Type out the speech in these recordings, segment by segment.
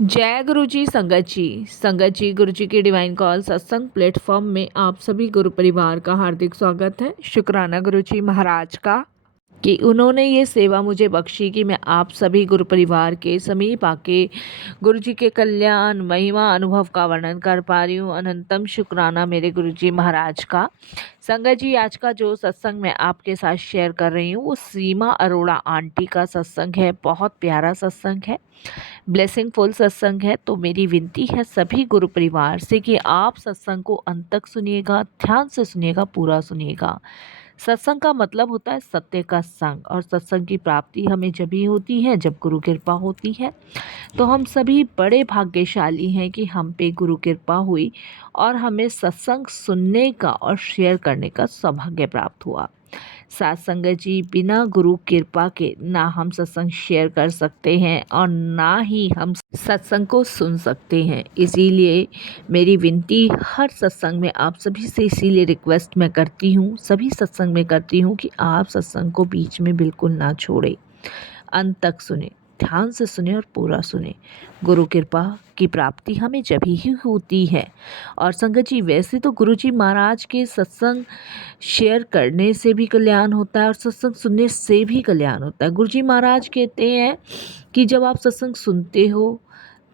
जय गुरु जी संगत जी गुरु जी के डिवाइन कॉल सत्संग प्लेटफॉर्म में आप सभी गुरु परिवार का हार्दिक स्वागत है। शुक्राना गुरु जी महाराज का कि उन्होंने ये सेवा मुझे बख्शी कि मैं आप सभी गुरु परिवार के समीप आके गुरु जी के कल्याण महिमा अनुभव का वर्णन कर पा रही हूँ। अनंतम शुक्राना मेरे गुरु जी महाराज का। संगत जी, आज का जो सत्संग मैं आपके साथ शेयर कर रही हूँ वो सीमा अरोड़ा आंटी का सत्संग है। बहुत प्यारा सत्संग है, ब्लेसिंग फुल सत्संग है। तो मेरी विनती है सभी गुरु परिवार से कि आप सत्संग को अंत तक सुनिएगा, ध्यान से सुनिएगा, पूरा सुनिएगा। सत्संग का मतलब होता है सत्य का संग, और सत्संग की प्राप्ति हमें जब ही होती है जब गुरु कृपा होती है। तो हम सभी बड़े भाग्यशाली हैं कि हम पे गुरु कृपा हुई और हमें सत्संग सुनने का और शेयर करने का सौभाग्य प्राप्त हुआ। साथ संगत जी, बिना गुरु कृपा के ना हम सत्संग शेयर कर सकते हैं और ना ही हम सत्संग को सुन सकते हैं। इसीलिए मेरी विनती हर सत्संग में आप सभी से इसीलिए रिक्वेस्ट मैं करती हूँ, सभी सत्संग में करती हूँ कि आप सत्संग को बीच में बिल्कुल ना छोड़ें, अंत तक सुने, ध्यान से सुने और पूरा सुने। गुरु कृपा की प्राप्ति हमें जब ही होती है। और संगत जी, वैसे तो गुरु जी महाराज के सत्संग शेयर करने से भी कल्याण होता है और सत्संग सुनने से भी कल्याण होता है। गुरु जी महाराज कहते हैं कि जब आप सत्संग सुनते हो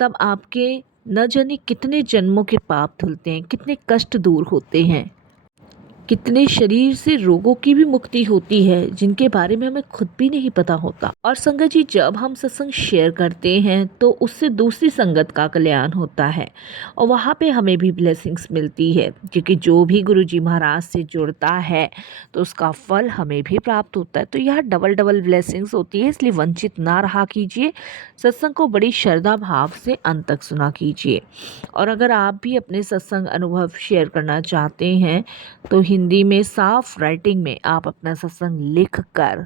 तब आपके न जाने कितने जन्मों के पाप धुलते हैं, कितने कष्ट दूर होते हैं, कितने शरीर से रोगों की भी मुक्ति होती है जिनके बारे में हमें खुद भी नहीं पता होता। और संगत जी, जब हम सत्संग शेयर करते हैं तो उससे दूसरी संगत का कल्याण होता है और वहाँ पे हमें भी ब्लेसिंग्स मिलती है, क्योंकि जो भी गुरु जी महाराज से जुड़ता है तो उसका फल हमें भी प्राप्त होता है। तो यह डबल डबल ब्लेसिंग्स होती है, इसलिए वंचित ना रहा कीजिए। सत्संग को बड़ी श्रद्धा भाव से अंत तक सुना कीजिए। और अगर आप भी अपने सत्संग अनुभव शेयर करना चाहते हैं तो हिंदी में साफ राइटिंग में आप अपना सत्संग लिख कर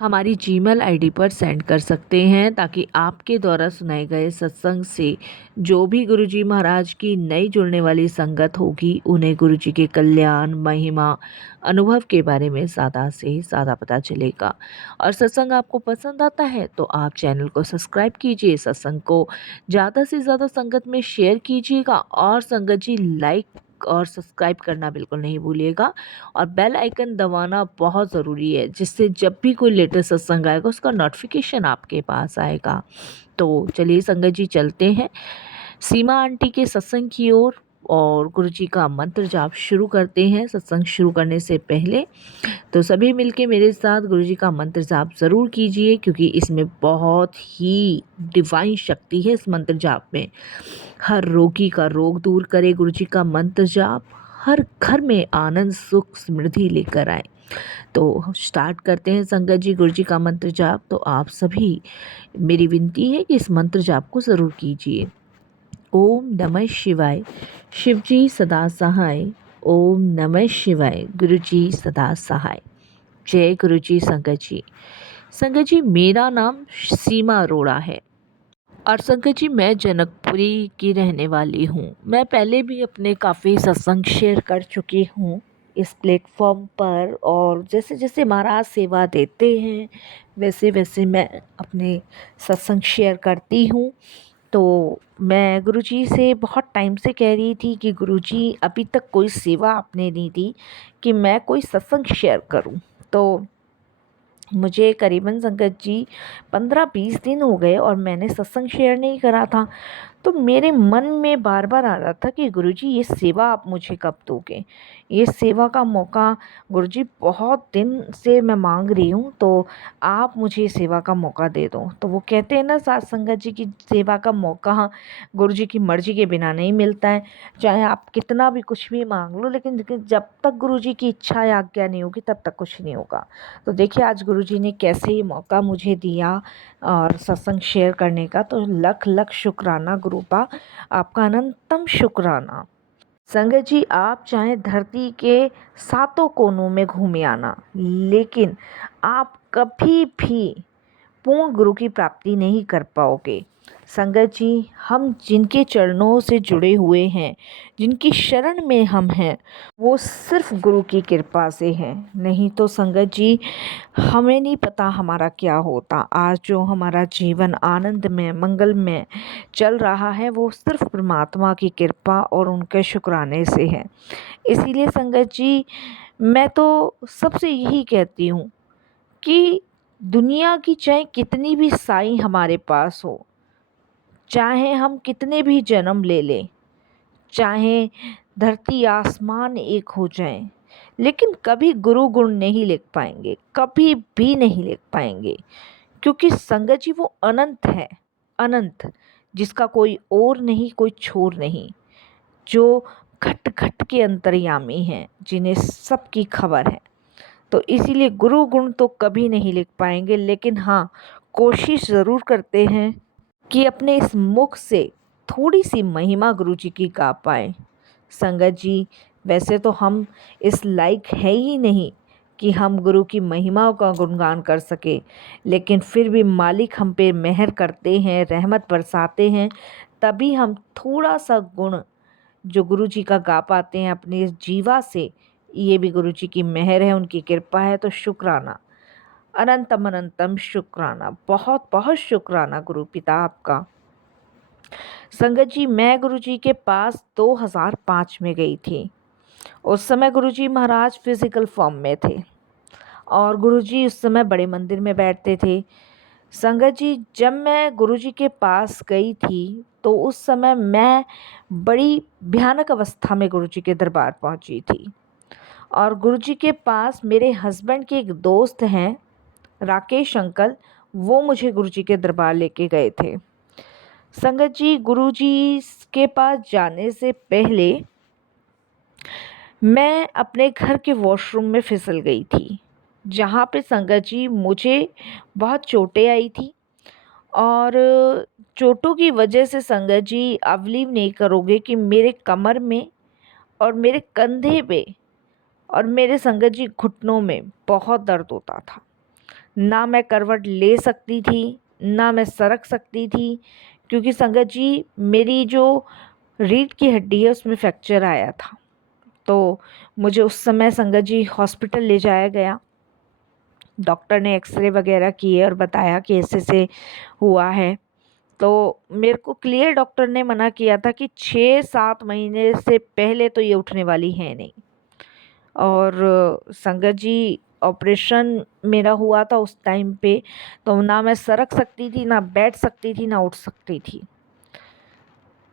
हमारी जीमेल आईडी पर सेंड कर सकते हैं, ताकि आपके द्वारा सुनाए गए सत्संग से जो भी गुरुजी महाराज की नई जुड़ने वाली संगत होगी उन्हें गुरुजी के कल्याण महिमा अनुभव के बारे में ज़्यादा से ज़्यादा पता चलेगा। और सत्संग आपको पसंद आता है तो आप चैनल को सब्सक्राइब कीजिए, सत्संग को ज़्यादा से ज़्यादा संगत में शेयर कीजिएगा और संगत जी लाइक और सब्सक्राइब करना बिल्कुल नहीं भूलिएगा। और बेल आइकन दबाना बहुत ज़रूरी है, जिससे जब भी कोई लेटेस्ट सत्संग आएगा उसका नोटिफिकेशन आपके पास आएगा। तो चलिए संगत जी, चलते हैं सीमा आंटी के सत्संग की ओर और गुरु जी का मंत्र जाप शुरू करते हैं। सत्संग शुरू करने से पहले तो सभी मिलके मेरे साथ गुरु जी का मंत्र जाप ज़रूर कीजिए, क्योंकि इसमें बहुत ही डिवाइन शक्ति है इस मंत्र जाप में। हर रोगी का रोग दूर करे गुरु जी का मंत्र जाप, हर घर में आनंद सुख समृद्धि लेकर आए। तो स्टार्ट करते हैं संगत जी गुरु जी का मंत्र जाप। तो आप सभी, मेरी विनती है कि इस मंत्र जाप को ज़रूर कीजिए। ओम नमः शिवाय, शिव जी सदा सहाय। ओम नमः शिवाय, गुरु जी सदा सहाय। जय गुरु जी। संगत जी, मेरा नाम सीमा अरोड़ा है और संगत जी मैं जनकपुरी की रहने वाली हूँ। मैं पहले भी अपने काफ़ी सत्संग शेयर कर चुकी हूँ इस प्लेटफॉर्म पर, और जैसे जैसे महाराज सेवा देते हैं वैसे वैसे मैं अपने सत्संग शेयर करती हूँ। तो मैं गुरुजी से बहुत टाइम से कह रही थी कि गुरुजी, अभी तक कोई सेवा आपने नहीं दी कि मैं कोई सत्संग शेयर करूँ। तो मुझे करीबन संगत जी 15-20 दिन हो गए और मैंने सत्संग शेयर नहीं करा था। तो मेरे मन में बार बार आ रहा था कि गुरुजी, ये सेवा आप मुझे कब दोगे? ये सेवा का मौका गुरुजी बहुत दिन से मैं मांग रही हूँ, तो आप मुझे सेवा का मौका दे दो। तो वो कहते हैं ना साथ संगत जी की सेवा का मौका गुरुजी की मर्जी के बिना नहीं मिलता है। चाहे आप कितना भी कुछ भी मांग लो, लेकिन जब तक गुरुजी की इच्छा या आज्ञा नहीं होगी तब तक कुछ नहीं होगा। तो देखिए आज गुरुजी ने कैसे ये मौका मुझे दिया और सत्संग शेयर करने का, तो लख लख शुक्राना गुरुपा, आपका अनंतम शुक्राना। संगत जी, आप चाहे धरती के सातों कोनों में घूमे आना, लेकिन आप कभी भी पूर्ण गुरु की प्राप्ति नहीं कर पाओगे। संगत जी, हम जिनके चरणों से जुड़े हुए हैं, जिनकी शरण में हम हैं, वो सिर्फ गुरु की कृपा से हैं। नहीं तो संगत जी, हमें नहीं पता हमारा क्या होता। आज जो हमारा जीवन आनंद में मंगल में चल रहा है, वो सिर्फ परमात्मा की कृपा और उनके शुक्राने से है। इसीलिए संगत जी, मैं तो सबसे यही कहती हूँ कि दुनिया की चाहे कितनी भी साई हमारे पास हो, चाहे हम कितने भी जन्म ले लें, चाहे धरती आसमान एक हो जाएं, लेकिन कभी गुरु गुण नहीं लिख पाएंगे, कभी भी नहीं लिख पाएंगे। क्योंकि संगत जी वो अनंत है, अनंत, जिसका कोई और नहीं, कोई छोर नहीं, जो घट घट के अंतर्यामी हैं, जिन्हें सबकी खबर है। तो इसीलिए गुरु गुण तो कभी नहीं लिख पाएंगे, लेकिन हाँ, कोशिश ज़रूर करते हैं कि अपने इस मुख से थोड़ी सी महिमा गुरु जी की गा पाए। संगत जी, वैसे तो हम इस लायक है ही नहीं कि हम गुरु की महिमाओं का गुणगान कर सके, लेकिन फिर भी मालिक हम पे मेहर करते हैं, रहमत बरसाते हैं, तभी हम थोड़ा सा गुण जो गुरु जी का गा पाते हैं अपनी इस जीवा से। ये भी गुरु जी की मेहर है, उनकी कृपा है। तो शुक्राना, अनंतम अनंतम शुक्राना, बहुत बहुत शुक्राना गुरु पिता आपका। संगत जी, मैं गुरुजी के पास 2005 में गई थी। उस समय गुरुजी महाराज फिजिकल फॉर्म में थे और गुरुजी उस समय बड़े मंदिर में बैठते थे। संगत जी, जब मैं गुरुजी के पास गई थी तो उस समय मैं बड़ी भयानक अवस्था में गुरुजी के दरबार पहुंची थी। और गुरुजी के पास मेरे हस्बैंड के एक दोस्त हैं, राकेश अंकल, वो मुझे गुरुजी के दरबार लेके गए थे। संगत जी, गुरुजी के पास जाने से पहले मैं अपने घर के वॉशरूम में फिसल गई थी, जहाँ पे संगत जी मुझे बहुत चोटें आई थी। और चोटों की वजह से संगत जी, आप बिलीव नहीं करोगे कि मेरे कमर में और मेरे कंधे पे और मेरे संगत जी घुटनों में बहुत दर्द होता था। ना मैं करवट ले सकती थी, ना मैं सरक सकती थी, क्योंकि संगत जी मेरी जो रीढ़ की हड्डी है उसमें फ्रैक्चर आया था। तो मुझे उस समय संगत जी हॉस्पिटल ले जाया गया। डॉक्टर ने एक्सरे वगैरह किए और बताया कि ऐसे हुआ है। तो मेरे को क्लियर डॉक्टर ने मना किया था कि 6-7 महीने से पहले तो ये उठने वाली है नहीं। और संगत जी, ऑपरेशन मेरा हुआ था उस टाइम पे, तो ना मैं सरक सकती थी, ना बैठ सकती थी, ना उठ सकती थी।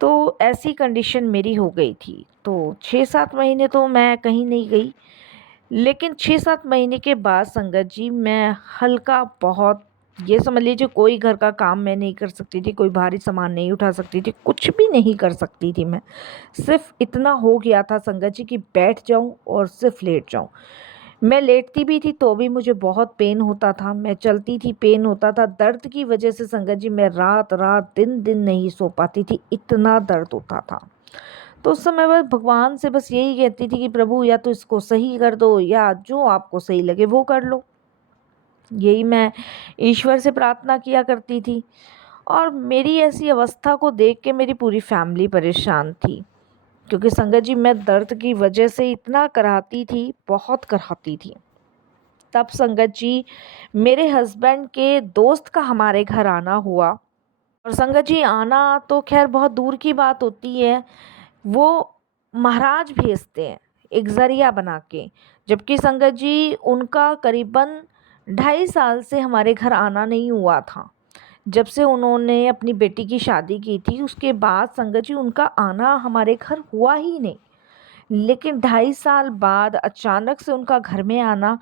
तो ऐसी कंडीशन मेरी हो गई थी। तो 6-7 महीने तो मैं कहीं नहीं गई, लेकिन 6-7 महीने के बाद संगत जी मैं हल्का बहुत, ये समझ लीजिए कोई घर का काम मैं नहीं कर सकती थी, कोई भारी सामान नहीं उठा सकती थी, कुछ भी नहीं कर सकती थी मैं। सिर्फ इतना हो गया था संगत जी कि बैठ जाऊं और सिर्फ लेट जाऊं। मैं लेटती भी थी तो भी मुझे बहुत पेन होता था, मैं चलती थी पेन होता था। दर्द की वजह से संगत जी मैं रात रात दिन दिन नहीं सो पाती थी, इतना दर्द होता था। तो उस समय मैं भगवान से बस यही कहती थी कि प्रभु या तो इसको सही कर दो, या जो आपको सही लगे वो कर लो। यही मैं ईश्वर से प्रार्थना किया करती थी। और मेरी ऐसी अवस्था को देख के मेरी पूरी फैमिली परेशान थी, क्योंकि संगत जी मैं दर्द की वजह से इतना कराती थी, बहुत कराती थी। तब संगत जी मेरे हस्बैंड के दोस्त का हमारे घर आना हुआ। और संगत जी, आना तो खैर बहुत दूर की बात होती है, वो महाराज भेजते हैं एक ज़रिया बना के। जबकि संगत जी उनका करीबन 2.5 साल से हमारे घर आना नहीं हुआ था। जब से उन्होंने अपनी बेटी की शादी की थी उसके बाद संगत जी उनका आना हमारे घर हुआ ही नहीं। लेकिन 2.5 साल बाद अचानक से उनका घर में आना,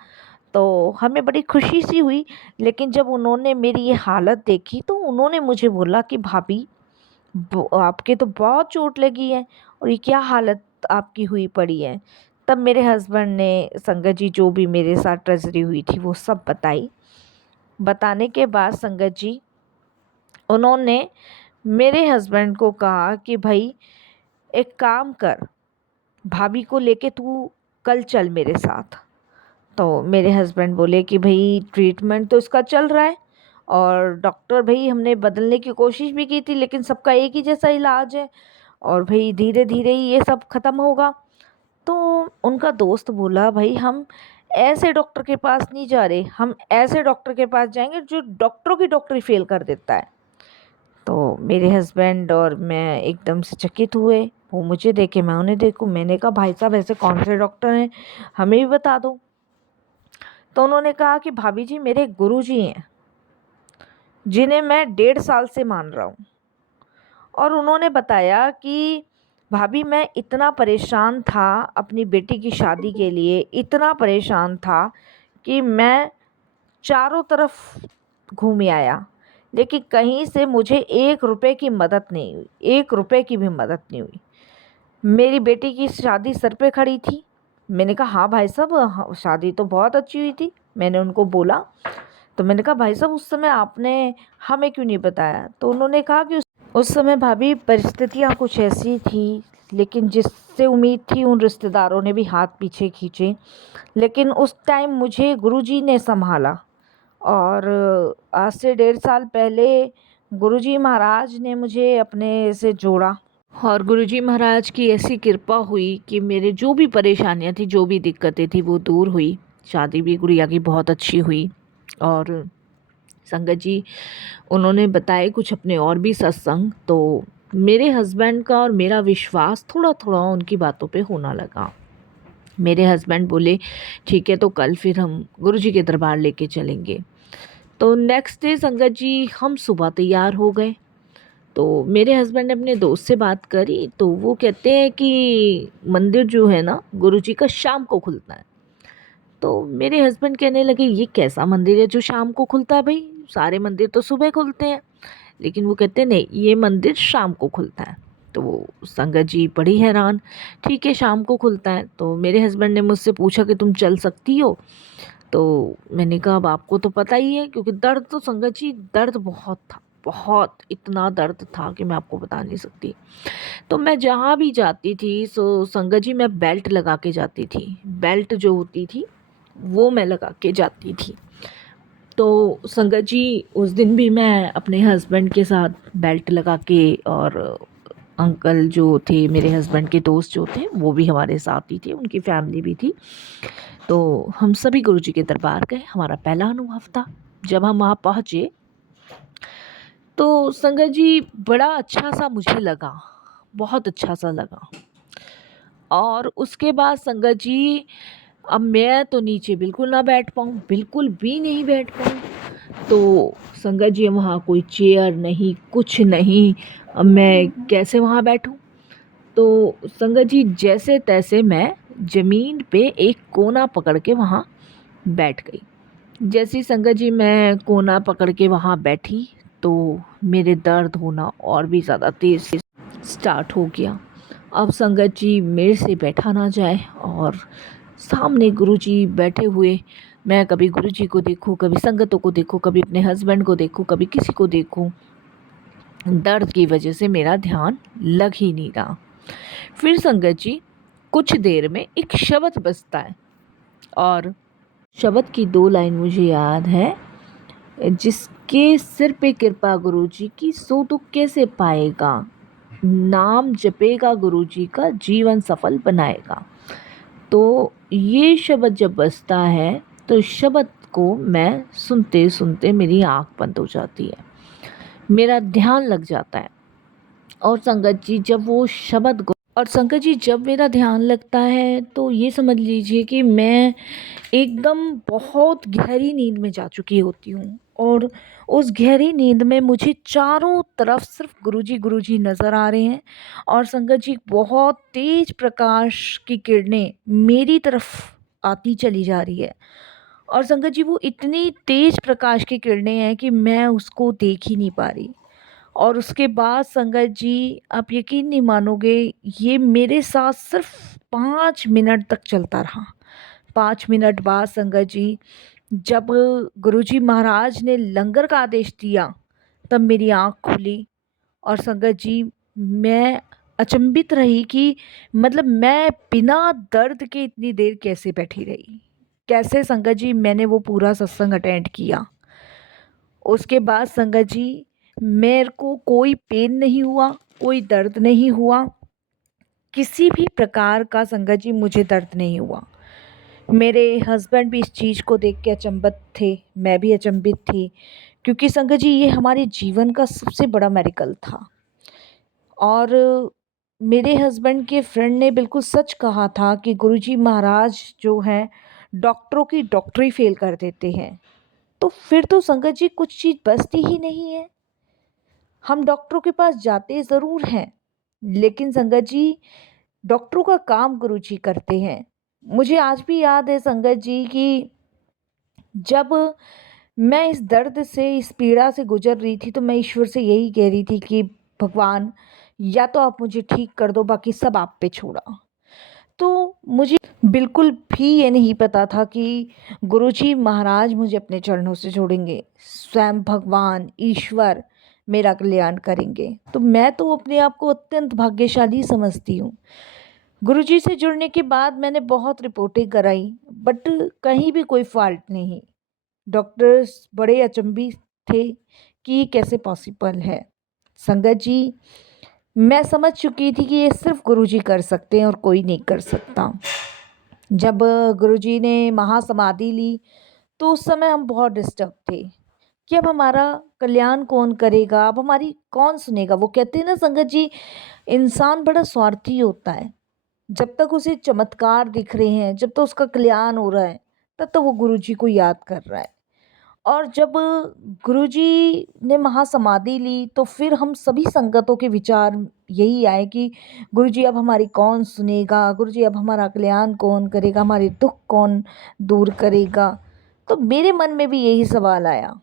तो हमें बड़ी खुशी सी हुई। लेकिन जब उन्होंने मेरी ये हालत देखी तो उन्होंने मुझे बोला कि भाभी, आपके तो बहुत चोट लगी है और ये क्या हालत आपकी हुई पड़ी है। तब मेरे हस्बैंड ने संगत जी जो भी मेरे साथ ट्रेजेडी हुई थी वो सब बताई। बताने के बाद संगत जी उन्होंने मेरे हस्बैंड को कहा कि भाई एक काम कर, भाभी को लेके तू कल चल मेरे साथ। तो मेरे हस्बैंड बोले कि भाई ट्रीटमेंट तो इसका चल रहा है और डॉक्टर भाई हमने बदलने की कोशिश भी की थी, लेकिन सबका एक ही जैसा इलाज है और भाई धीरे धीरे ही ये सब ख़त्म होगा। तो उनका दोस्त बोला, भाई हम ऐसे डॉक्टर के पास नहीं जा रहे, हम ऐसे डॉक्टर के पास जाएंगे जो डॉक्टरों की डॉक्टरी फेल कर देता है। तो मेरे हस्बैंड और मैं एकदम से चकित हुए। वो मुझे देखे, मैं उन्हें देखूं। मैंने कहा, भाई साहब ऐसे कौन से डॉक्टर हैं, हमें भी बता दो। तो उन्होंने कहा कि भाभी जी मेरे गुरु जी हैं जिन्हें मैं 1.5 साल से मान रहा हूँ। और उन्होंने बताया कि भाभी मैं इतना परेशान था अपनी बेटी की शादी के लिए, इतना परेशान था कि मैं चारों तरफ घूम आया, लेकिन कहीं से मुझे 1 रुपए की मदद नहीं हुई, 1 रुपए की भी मदद नहीं हुई। मेरी बेटी की शादी सर पे खड़ी थी। मैंने कहा, हाँ भाई साहब, हाँ, शादी तो बहुत अच्छी हुई थी, मैंने उनको बोला। तो मैंने कहा, भाई साहब उस समय आपने हमें क्यों नहीं बताया? तो उन्होंने कहा कि उस समय भाभी परिस्थितियाँ कुछ ऐसी थी, लेकिन जिससे उम्मीद थी उन रिश्तेदारों ने भी हाथ पीछे खींचे, लेकिन उस टाइम मुझे गुरुजी ने संभाला। और आज से 1.5 साल पहले गुरुजी महाराज ने मुझे अपने से जोड़ा और गुरुजी महाराज की ऐसी कृपा हुई कि मेरे जो भी परेशानियां थी, जो भी दिक्कतें थी, वो दूर हुई। शादी भी गुड़िया की बहुत अच्छी हुई। और संगत जी उन्होंने बताए कुछ अपने और भी सत्संग, तो मेरे हस्बैंड का और मेरा विश्वास थोड़ा थोड़ा उनकी बातों पे होना लगा। मेरे हस्बैंड बोले, ठीक है तो कल फिर हम गुरुजी के दरबार लेके चलेंगे। तो नेक्स्ट डे संगत जी हम सुबह तैयार हो गए। तो मेरे हस्बैंड ने अपने दोस्त से बात करी, तो वो कहते हैं कि मंदिर जो है ना गुरुजी का शाम को खुलता है। तो मेरे हस्बैंड कहने लगे, ये कैसा मंदिर है जो शाम को खुलता है? भाई सारे मंदिर तो सुबह खुलते हैं। लेकिन वो कहते नहीं, ये मंदिर शाम को खुलता है। तो वो संगत जी बड़ी हैरान। ठीक है शाम को खुलता है। तो मेरे हस्बैंड ने मुझसे पूछा कि तुम चल सकती हो? तो मैंने कहा, अब आपको तो पता ही है, क्योंकि दर्द तो संगत जी दर्द बहुत था, बहुत इतना दर्द था कि मैं आपको बता नहीं सकती। तो मैं जहाँ भी जाती थी सो संगत जी मैं बेल्ट लगा के जाती थी। बेल्ट जो होती थी वो मैं लगा के जाती थी। तो संगत जी उस दिन भी मैं अपने हस्बैंड के साथ बेल्ट लगा के, और अंकल जो थे मेरे हस्बैंड के दोस्त जो थे वो भी हमारे साथ ही थे, उनकी फैमिली भी थी। तो हम सभी गुरुजी के दरबार गए। हमारा पहला अनुभव था। जब हम वहाँ पहुँचे तो संगत जी बड़ा अच्छा सा मुझे लगा, बहुत अच्छा सा लगा। और उसके बाद संगत जी अब मैं तो नीचे बिल्कुल ना बैठ पाऊँ, बिल्कुल भी नहीं बैठ पाऊँ। तो संगत जी वहाँ कोई चेयर नहीं, कुछ नहीं। अब मैं कैसे वहाँ बैठूँ? तो संगत जी जैसे तैसे मैं ज़मीन पे एक कोना पकड़ के वहाँ बैठ गई। जैसी संगत जी मैं कोना पकड़ के वहाँ बैठी तो मेरे दर्द होना और भी ज़्यादा तेज़ से स्टार्ट हो गया। अब संगत जी मेरे से बैठा ना जाए, और सामने गुरुजी बैठे हुए, मैं कभी गुरुजी को देखूं, कभी संगतों को देखूं, कभी अपने हस्बैंड को देखूं, कभी किसी को देखूं। दर्द की वजह से मेरा ध्यान लग ही नहीं रहा। फिर संगत जी कुछ देर में एक शब्द बजता है, और शब्द की 2 लाइन मुझे याद है, जिसके सिर पे कृपा गुरुजी की सो दुख कैसे पाएगा, नाम जपेगा गुरुजी का जीवन सफल बनाएगा। तो ये शब्द जब बजता है तो शब्द को मैं सुनते सुनते मेरी आँख बंद हो जाती है, मेरा ध्यान लग जाता है। और संगत जी जब वो शब्द और संगत जी जब मेरा ध्यान लगता है तो ये समझ लीजिए कि मैं एकदम बहुत गहरी नींद में जा चुकी होती हूँ। और उस गहरी नींद में मुझे चारों तरफ सिर्फ गुरुजी गुरुजी नज़र आ रहे हैं। और संगत जी बहुत तेज प्रकाश की किरणें मेरी तरफ आती चली जा रही है। और संगत जी वो इतनी तेज प्रकाश की किरणें हैं कि मैं उसको देख ही नहीं पा रही। और उसके बाद संगत जी आप यकीन नहीं मानोगे, ये मेरे साथ सिर्फ 5 मिनट तक चलता रहा। 5 मिनट बाद संगत जी जब गुरुजी महाराज ने लंगर का आदेश दिया तब मेरी आँख खुली। और संगत जी मैं अचंभित रही कि मतलब मैं बिना दर्द के इतनी देर कैसे बैठी रही, कैसे संगत जी मैंने वो पूरा सत्संग अटेंड किया। उसके बाद संगत जी मेरे को कोई पेन नहीं हुआ, कोई दर्द नहीं हुआ, किसी भी प्रकार का संगत जी मुझे दर्द नहीं हुआ। मेरे हस्बैंड भी इस चीज़ को देख के अचंभित थे, मैं भी अचंभित थी, क्योंकि संगत जी ये हमारे जीवन का सबसे बड़ा मेरेकल था। और मेरे हस्बैंड के फ्रेंड ने बिल्कुल सच कहा था कि गुरुजी महाराज जो हैं डॉक्टरों की डॉक्टरी फेल कर देते हैं। तो फिर तो संगत जी कुछ चीज़ बचती ही नहीं है। हम डॉक्टरों के पास जाते ज़रूर हैं, लेकिन संगत जी डॉक्टरों का काम गुरुजी करते हैं। मुझे आज भी याद है संगत जी कि जब मैं इस दर्द से, इस पीड़ा से गुजर रही थी, तो मैं ईश्वर से यही कह रही थी कि भगवान या तो आप मुझे ठीक कर दो, बाकी सब आप पे छोड़ा। तो मुझे बिल्कुल भी ये नहीं पता था कि गुरुजी महाराज मुझे अपने चरणों से जोड़ेंगे, स्वयं भगवान ईश्वर मेरा कल्याण करेंगे। तो मैं तो अपने आप को अत्यंत भाग्यशाली समझती हूँ। गुरुजी से जुड़ने के बाद मैंने बहुत रिपोर्टें कराई, बट कहीं भी कोई फॉल्ट नहीं। डॉक्टर्स बड़े अचंभित थे कि ये कैसे पॉसिबल है। संगत जी मैं समझ चुकी थी कि ये सिर्फ गुरुजी कर सकते हैं और कोई नहीं कर सकता। जब गुरुजी ने महासमाधि ली तो उस समय हम बहुत डिस्टर्ब थे कि अब हमारा कल्याण कौन करेगा, अब हमारी कौन सुनेगा। वो कहते हैं ना संगत जी, इंसान बड़ा स्वार्थी होता है। जब तक उसे चमत्कार दिख रहे हैं, जब तक उसका कल्याण हो रहा है, तब तक वो गुरुजी को याद कर रहा है। और जब गुरुजी ने महासमाधि ली तो फिर हम सभी संगतों के विचार यही आए कि गुरुजी अब हमारी कौन सुनेगा, गुरुजी अब हमारा कल्याण कौन करेगा, हमारे दुख कौन दूर करेगा। तो मेरे मन में भी यही सवाल आया।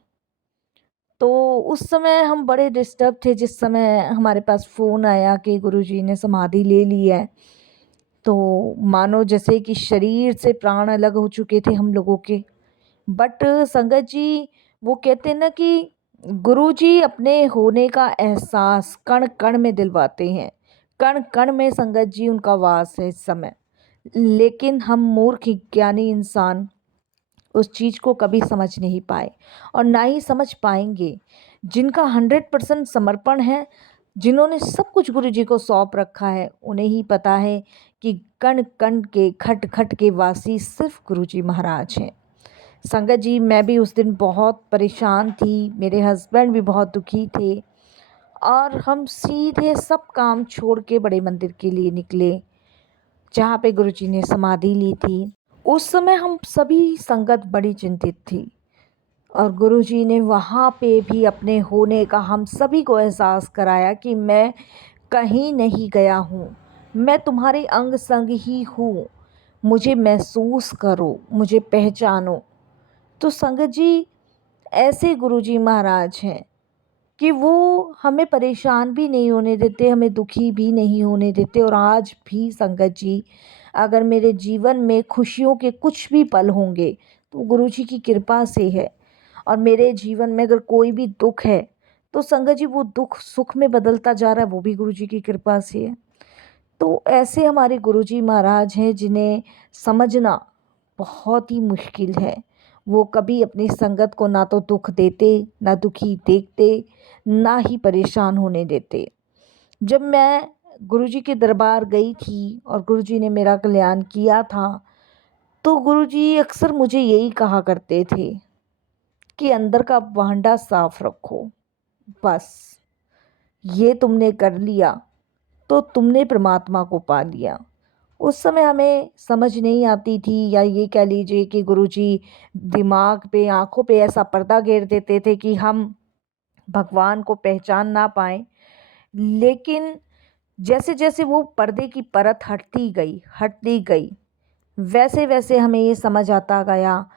तो उस समय हम बड़े डिस्टर्ब थे जिस समय हमारे पास फ़ोन आया कि गुरुजी ने समाधि ले ली है। तो मानो जैसे कि शरीर से प्राण अलग हो चुके थे हम लोगों के। बट संगत जी वो कहते हैं ना कि गुरुजी अपने होने का एहसास कण कण में दिलवाते हैं। कण कण में संगत जी उनका वास है इस समय। लेकिन हम मूर्ख ज्ञानी इंसान उस चीज़ को कभी समझ नहीं पाए और ना ही समझ पाएंगे। जिनका 100% समर्पण है, जिन्होंने सब कुछ गुरु जी को सौंप रखा है, उन्हें ही पता है कि कण कण के खट खट के वासी सिर्फ गुरु जी महाराज हैं। संगत जी मैं भी उस दिन बहुत परेशान थी, मेरे हस्बैंड भी बहुत दुखी थे और हम सीधे सब काम छोड़ के बड़े मंदिर के लिए निकले जहाँ पे गुरु जी ने समाधि ली थी। उस समय हम सभी संगत बड़ी चिंतित थी और गुरुजी ने वहाँ पे भी अपने होने का हम सभी को एहसास कराया कि मैं कहीं नहीं गया हूँ, मैं तुम्हारे अंग संग ही हूँ, मुझे महसूस करो, मुझे पहचानो। तो संगत जी ऐसे गुरुजी महाराज हैं कि वो हमें परेशान भी नहीं होने देते, हमें दुखी भी नहीं होने देते। और आज भी संगत जी अगर मेरे जीवन में खुशियों के कुछ भी पल होंगे तो गुरुजी की कृपा से है। और मेरे जीवन में अगर कोई भी दुख है तो संगत जी वो दुख सुख में बदलता जा रहा है, वो भी गुरुजी की कृपा से है। तो ऐसे हमारे गुरुजी महाराज हैं जिन्हें समझना बहुत ही मुश्किल है। वो कभी अपनी संगत को ना तो दुख देते, ना दुखी देखते, ना ही परेशान होने देते। जब मैं गुरुजी के दरबार गई थी और गुरुजी ने मेरा कल्याण किया था, तो गुरुजी अक्सर मुझे यही कहा करते थे कि अंदर का भांडा साफ रखो, बस ये तुमने कर लिया तो तुमने परमात्मा को पा लिया। उस समय हमें समझ नहीं आती थी, या ये कह लीजिए कि गुरुजी दिमाग पे, आँखों पे ऐसा पर्दा घेर देते थे कि हम भगवान को पहचान ना पाएँ। लेकिन जैसे-जैसे वो पर्दे की परत हटती गई, वैसे-वैसे हमें ये समझ आता गया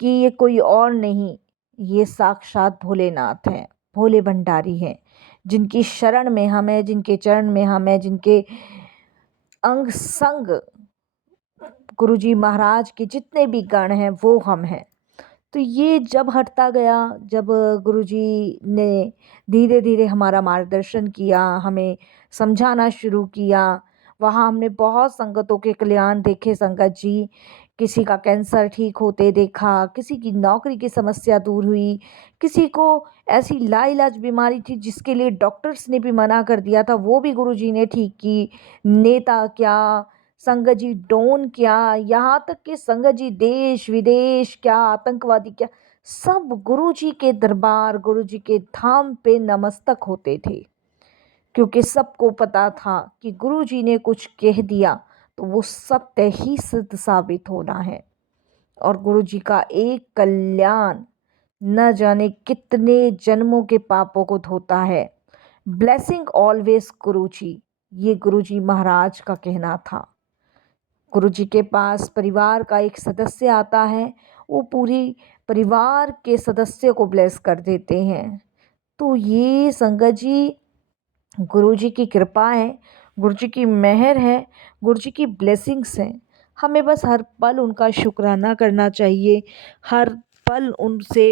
कि ये कोई और नहीं, ये साक्षात भोलेनाथ हैं, भोले भंडारी हैं, जिनकी शरण में हम हैं, जिनके चरण में हम हैं, जिनके अंग संग गुरुजी महाराज के जितने भी गण हैं वो हम हैं। तो ये जब हटता गया, जब गुरुजी ने धीरे-धीरे हमारा मार्गदर्शन किया, हमें समझाना शुरू किया, वहाँ हमने बहुत संगतों के कल्याण देखे संगत जी किसी का कैंसर ठीक होते देखा, किसी की नौकरी की समस्या दूर हुई, किसी को ऐसी लाइलाज बीमारी थी जिसके लिए डॉक्टर्स ने भी मना कर दिया था, वो भी गुरुजी ने ठीक की। नेता क्या, संगत जी डॉन क्या, यहाँ तक कि संगत जी देश विदेश क्या, आतंकवादी क्या, सब गुरुजी के दरबार, गुरुजी के धाम पे नमस्तक होते थे, क्योंकि सबको पता था कि गुरुजी ने कुछ कह दिया तो वो सत्य ही सिद्ध साबित होना है। और गुरुजी का एक कल्याण न जाने कितने जन्मों के पापों को धोता है। ब्लेसिंग ऑलवेज गुरुजी, ये गुरुजी महाराज का कहना था। गुरुजी के पास परिवार का एक सदस्य आता है, वो पूरी परिवार के सदस्य को ब्लेस कर देते हैं। तो ये संगत जी गुरुजी की कृपा है, गुरुजी की मेहर है, गुरुजी की ब्लेसिंग्स हैं। हमें बस हर पल उनका शुक्राना करना चाहिए, हर पल उनसे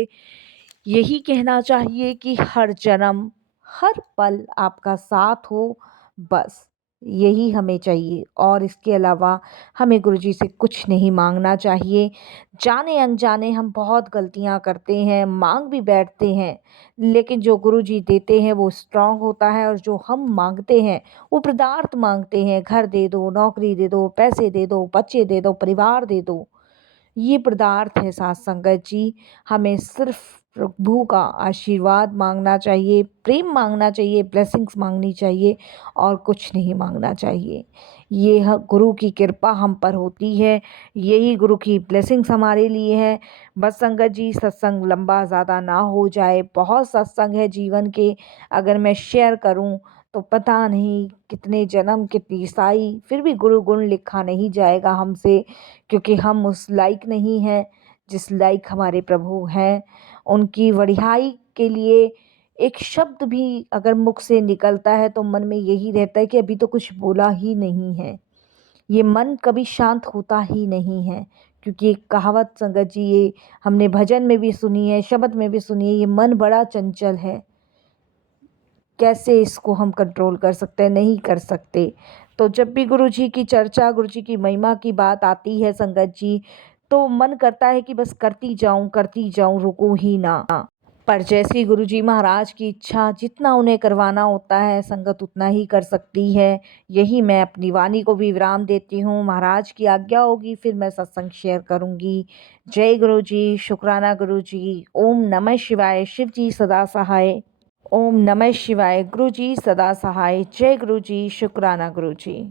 यही कहना चाहिए कि हर जन्म हर पल आपका साथ हो, बस यही हमें चाहिए। और इसके अलावा हमें गुरुजी से कुछ नहीं मांगना चाहिए। जाने अनजाने हम बहुत गलतियां करते हैं, मांग भी बैठते हैं, लेकिन जो गुरुजी देते हैं वो स्ट्रांग होता है, और जो हम मांगते हैं वो पदार्थ मांगते हैं, घर दे दो, नौकरी दे दो, पैसे दे दो, बच्चे दे दो, परिवार दे दो, ये पदार्थ है साथ संगत जी। हमें सिर्फ प्रभु का आशीर्वाद मांगना चाहिए, प्रेम मांगना चाहिए, ब्लेसिंग्स मांगनी चाहिए, और कुछ नहीं मांगना चाहिए। ये गुरु की कृपा हम पर होती है, यही गुरु की ब्लेसिंग्स हमारे लिए है। बस संगत जी सत्संग लंबा ज़्यादा ना हो जाए, बहुत सत्संग है जीवन के, अगर मैं शेयर करूं तो पता नहीं कितने जन्म कितनी ईसाई, फिर भी गुरु गुण लिखा नहीं जाएगा हमसे, क्योंकि हम उस लायक नहीं हैं जिस लायक हमारे प्रभु हैं। उनकी वडिहाई के लिए एक शब्द भी अगर मुख से निकलता है तो मन में यही रहता है कि अभी तो कुछ बोला ही नहीं है। ये मन कभी शांत होता ही नहीं है, क्योंकि एक कहावत संगत जी ये हमने भजन में भी सुनी है, शब्द में भी सुनी है, ये मन बड़ा चंचल है, कैसे इसको हम कंट्रोल कर सकते हैं, नहीं कर सकते। तो जब भी गुरु जी की चर्चा, गुरु जी की महिमा की बात आती है संगत जी, तो मन करता है कि बस करती जाऊं, रुकूं ही ना। पर जैसी गुरु जी महाराज की इच्छा, जितना उन्हें करवाना होता है संगत उतना ही कर सकती है। यही मैं अपनी वाणी को भी विराम देती हूँ। महाराज की आज्ञा होगी फिर मैं सत्संग शेयर करूँगी। जय गुरु जी, शुक्राना गुरु जी। ओम नमः शिवाय। शिव जी सदा सहाय। ओम नमः शिवाय। गुरु जी सदा सहाय। जय गुरु जी, शुक्राना गुरु जी।